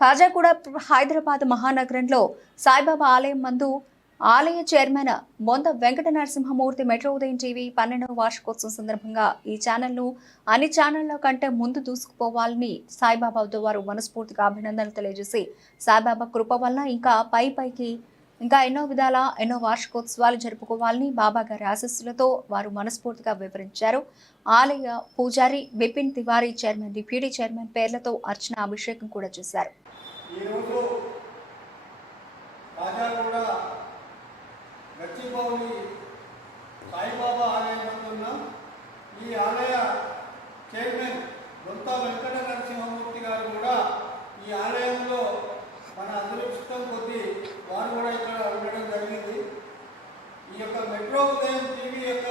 ఖాజాగూడ హైదరాబాద్ మహానగరంలో సాయిబాబా ఆలయం మందు ఆలయ చైర్మన్ మొంద వెంకట నరసింహమూర్తి మెట్రో ఉదయం టీవీ 12వ వార్షికోత్సవం సందర్భంగా ఈ ఛానల్ను అన్ని ఛానళ్ల కంటే ముందు దూసుకుపోవాలని సాయిబాబా వారు మనస్ఫూర్తిగా అభినందనలు తెలియజేసి సాయిబాబా కృప వల్ల ఇంకా ఎన్నో విధాల ఎన్నో వార్షికోత్సవాలు జరుపుకోవాలని బాబా గారి ఆశీస్సులతో వారు మనస్ఫూర్తిగా వివరించారు. ఆలయ పూజారి Bipin Tiwari chairman, deputy chairman పేర్లతో అర్చన అభిషేకం కూడా చేశారు. సాయిబాబా ఆలయం ఉన్న ఈ ఆలయ చైర్మన్ దొంత వెంకట నరసింహమూర్తి గారు కూడా ఈ ఆలయంలో మన అదృష్టం కొద్దీ వారు కూడా ఇక్కడ ఉండడం జరిగింది. ఈ యొక్క మెట్రో ఉదయం టీవీ యొక్క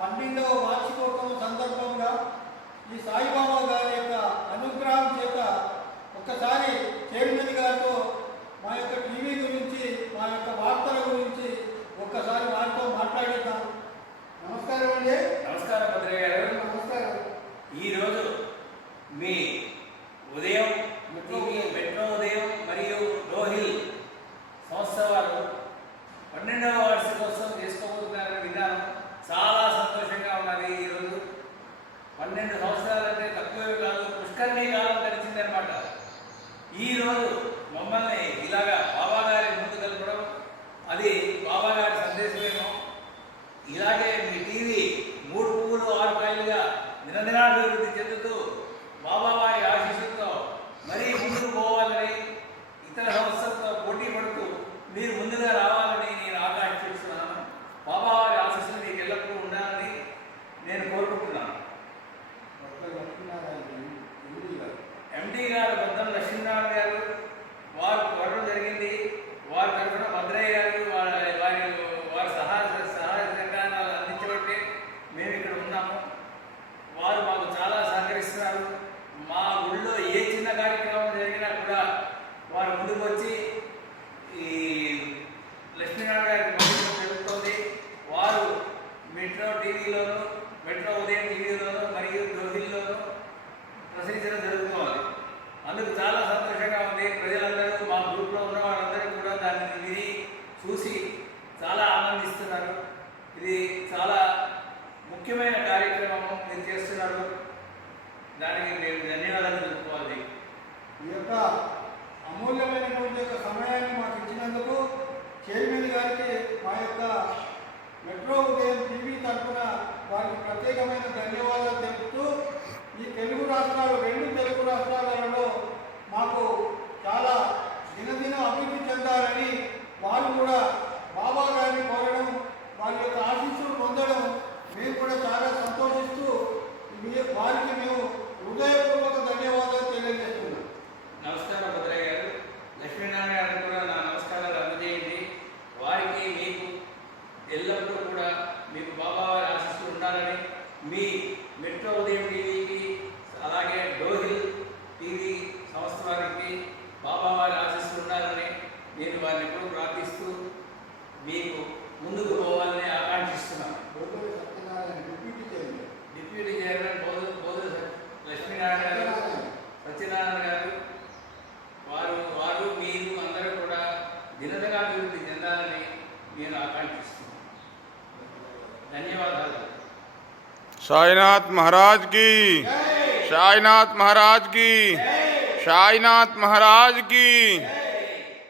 12వ వార్షికోత్సవం సందర్భంగా ఈ సాయిబాబా గారి యొక్క అనుగ్రహం చేత ఒక్కసారి చైర్మన్ గారితో మా యొక్క టీవీ గురించి, మా యొక్క వార్తల గురించి ఒక్కసారి వారితో మాట్లాడిద్దాం. నమస్కారం అండి. నమస్కారం భద్రయ్య గారు. నమస్కారం. ఈరోజు మీ ఉదయం మెట్రో ఉదయం మరియు రోహిల్ సంస్థ వారు 12వ వార్షికోత్సవం చేసుకోబోతున్నారని విన్నాను. చాలా సంతోషంగా ఉన్నది. ఈరోజు 12 సంవత్సరాలంటే తక్కువే కాదు, పుష్కరిణి కాలం గడిచిందనమాట. ఈరోజు మమ్మల్ని ఇలాగా బాబా గారి ముందు కలపడం, అది బాబా గారి సందేశమేమో. ఇలాగే మీ టీవీ 3 పువ్వులు 6 కాయలుగా దినదినాభివృద్ధి చెందుతూ బాబా వారి ఆశీస్సులతో మరీ ముందుకు పోవాలని, ఇతర సంస్థలతో పోటీ పడుతూ మీరు ముందుగా రావాలని నేను ఆకాంక్షిస్తున్నాను. బాబా వారి ఆశీస్సులు మీకు ఎల్లప్పుడూ ఉండాలని నేను కోరుకుంటున్నాను. ఎండి గారు బద్దం లక్ష్మీనారాయణ గారు వారు కోరడం జరిగింది. వారి తరఫున భద్రయ్య గారు వారి సహాయ సహకారాలు అందించబట్టే మేము ఇక్కడ ఉన్నాము. వారు మాకు చాలా సహకరిస్తున్నారు. మా ఊళ్ళో ఏ చిన్న కార్యక్రమం జరిగినా కూడా వారు ముందుకు వచ్చి ఈ లక్ష్మీనారాయణ గారికి మద్దతు జరుగుతుంది. వారు మెట్రో టీవీలోను, మెట్రో ఉదయం టీవీలోను మరియు రోహిల్లోను ప్రశ్నించడం జరుగుతుంది. అందుకు చాలా సంతోషంగా ఉంది. ప్రజలందరూ, మా గ్రూప్లో ఉన్న వాళ్ళందరూ కూడా దాన్ని విని చూసి చాలా ఆనందిస్తున్నారు. ఇది చాలా ముఖ్యమైన కార్యక్రమం మీరు చేస్తున్నారు. దానికి మేము ధన్యవాదాలు తెలుపుకోవాలి. ఈ యొక్క అమూల్యమైనటువంటి యొక్క సమయాన్ని మాకు ఇచ్చినందుకు చైర్మన్ గారికి మా యొక్క మెట్రో ఉదయం టీవీ తరఫున వారికి ప్రత్యేకమైన ధన్యవాదాలు తెలుపుతూ, ఈ తెలుగు రాష్ట్రాలు 2 తెలుగు రాష్ట్రాలలో మాకు చాలా దినదిన అభివృద్ధి చెందాలని వారు కూడా బాబా గారిని కోరడం, వారి యొక్క ఆశీస్సులు పొందడం మేము కూడా చాలా సంతోషిస్తూ వారికి మేము హృదయపూర్వక ధన్యవాదాలు తెలియజేస్తున్నాం. నమస్కారం భద్రయ్య గారు. లక్ష్మీనారాయణ గారు కూడా నా నమస్కారాలు అందజేయండి. వారికి మీకు ఎల్లప్పుడూ కూడా మీకు బాబా వారి ఆశీస్సులు ఉండాలని, మీ మెట్రో ఉదయం టీవీకి అలాగే రోహిల్ టీవీ సంస్థ వారికి బాబా వారి ఆశీస్సులు ఉండాలని నేను వారిని ఎప్పుడూ ప్రార్థిస్తూ మీకు ముందుకు పోవాలని ఆకాంక్షిస్తున్నాను. డిప్యూటీ చైర్మన్ బోధుల లక్ష్మీనారాయణ గారు, సత్యనారాయణ గారు, వారు మీరు అందరూ కూడా దినదిన అభివృద్ధి చెందాలని నేను ఆకాంక్షిస్తున్నాను. ధన్యవాదాలు. साईनाथ महाराज की, साईनाथ महाराज की, साईनाथ महाराज की।